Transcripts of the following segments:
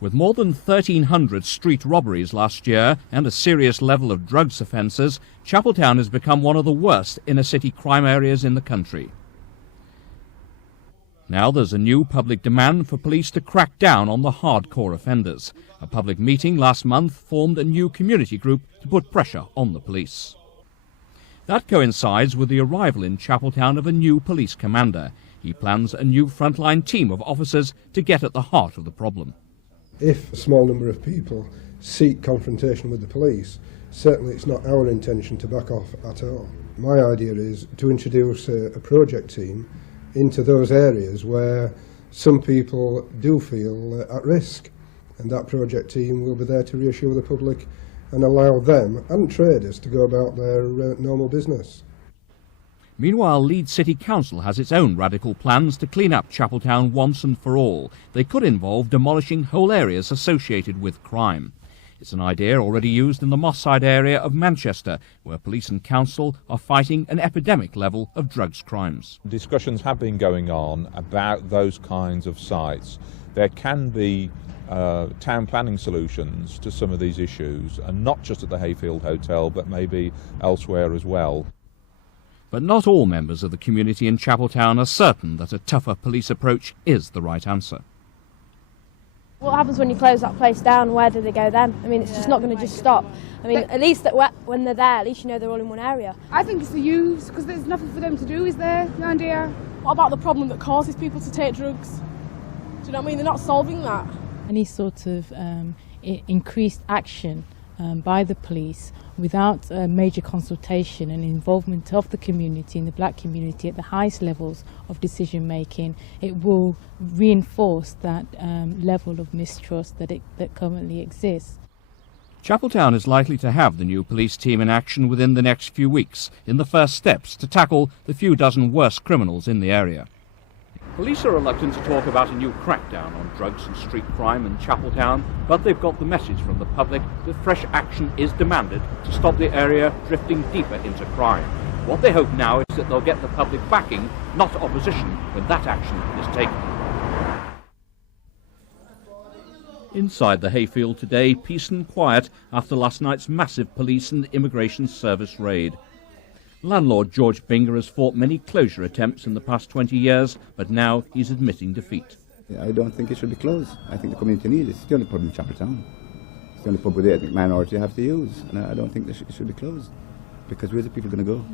With more than 1,300 street robberies last year and a serious level of drugs offences, Chapeltown has become one of the worst inner-city crime areas in the country. Now there's a new public demand for police to crack down on the hardcore offenders. A public meeting last month formed a new community group to put pressure on the police. That coincides with the arrival in Chapeltown of a new police commander. He plans a new frontline team of officers to get at the heart of the problem. If a small number of people seek confrontation with the police, certainly it's not our intention to back off at all. My idea is to introduce a project team into those areas where some people do feel at risk, and that project team will be there to reassure the public and allow them and traders to go about their normal business. Meanwhile, Leeds City Council has its own radical plans to clean up Chapeltown once and for all. They could involve demolishing whole areas associated with crime. It's an idea already used in the Moss Side area of Manchester, where police and council are fighting an epidemic level of drugs crimes. Discussions have been going on about those kinds of sites. There can be town planning solutions to some of these issues, and not just at the Hayfield Hotel, but maybe elsewhere as well. But not all members of the community in Chapeltown are certain that a tougher police approach is the right answer. What happens when you close that place down? Where do they go then? I mean, it's just not going to just stop. I mean, at least when they're there, at least you know they're all in one area. I think it's the youths, because there's nothing for them to do, is there, around here? What about the problem that causes people to take drugs? Do you know what I mean? They're not solving that. Any sort of increased action by the police without major consultation and involvement of the community and the black community at the highest levels of decision making, it will reinforce that level of mistrust that currently exists. Chapeltown is likely to have the new police team in action within the next few weeks, in the first steps to tackle the few dozen worst criminals in the area. Police are reluctant to talk about a new crackdown on drugs and street crime in Chapeltown, but they've got the message from the public that fresh action is demanded to stop the area drifting deeper into crime. What they hope now is that they'll get the public backing, not opposition, when that action is taken. Inside the Hayfield today, peace and quiet after last night's massive police and immigration service raid. Landlord George Binger has fought many closure attempts in the past 20 years, but now he's admitting defeat. I don't think it should be closed. I think the community needs it. It's the only pub in Chapeltown. It's the only pub with the ethnic minority have to use. And I don't think it should be closed, because where's the people going to go?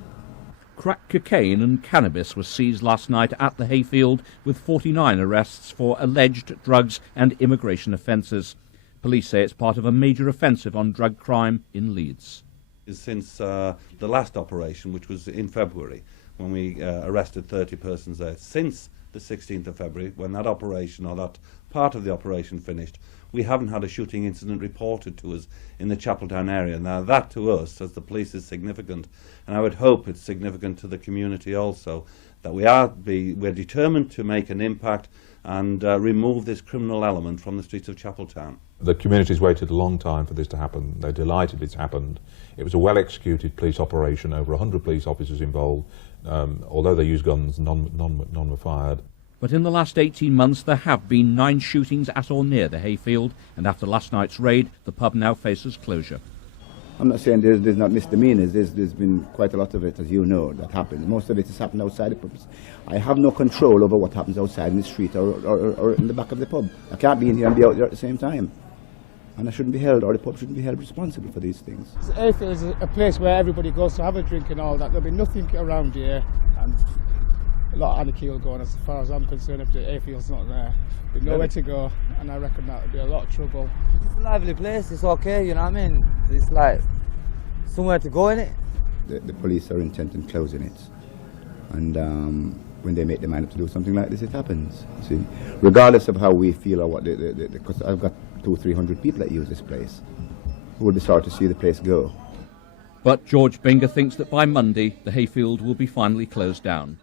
Crack cocaine and cannabis was seized last night at the Hayfield, with 49 arrests for alleged drugs and immigration offences. Police say it's part of a major offensive on drug crime in Leeds. Since the last operation, which was in February, when we arrested 30 persons there, since the 16th of February, when that operation, or that part of the operation finished, we haven't had a shooting incident reported to us in the Chapeltown area. Now that to us, as the police, is significant, and I would hope it's significant to the community also, that we're determined to make an impact and remove this criminal element from the streets of Chapeltown. The community's waited a long time for this to happen. They're delighted it's happened. It was a well-executed police operation, over 100 police officers involved. Although they used guns, none were fired. But in the last 18 months there have been 9 shootings at or near the Hayfield, and after last night's raid, the pub now faces closure. I'm not saying there's not misdemeanors. There's been quite a lot of it, as you know, that happens. Most of it has happened outside the pubs. I have no control over what happens outside in the street or in the back of the pub. I can't be in here and be out there at the same time. And I shouldn't be held, or the pub shouldn't be held responsible for these things. Hayfield is a place where everybody goes to have a drink and all that. There'll be nothing around here, and a lot of anarchy will go on as far as I'm concerned if the Hayfield's not there. There'll be nowhere to go, and I reckon that would be a lot of trouble. It's a lively place, it's okay, you know what I mean? It's like somewhere to go in it. The police are intent on closing it, and when they make their mind up to do something like this, it happens. See, regardless of how we feel or what, because I've got 200-300 people that use this place who will be sorry to see the place go. But George Binger thinks that by Monday the Hayfield will be finally closed down.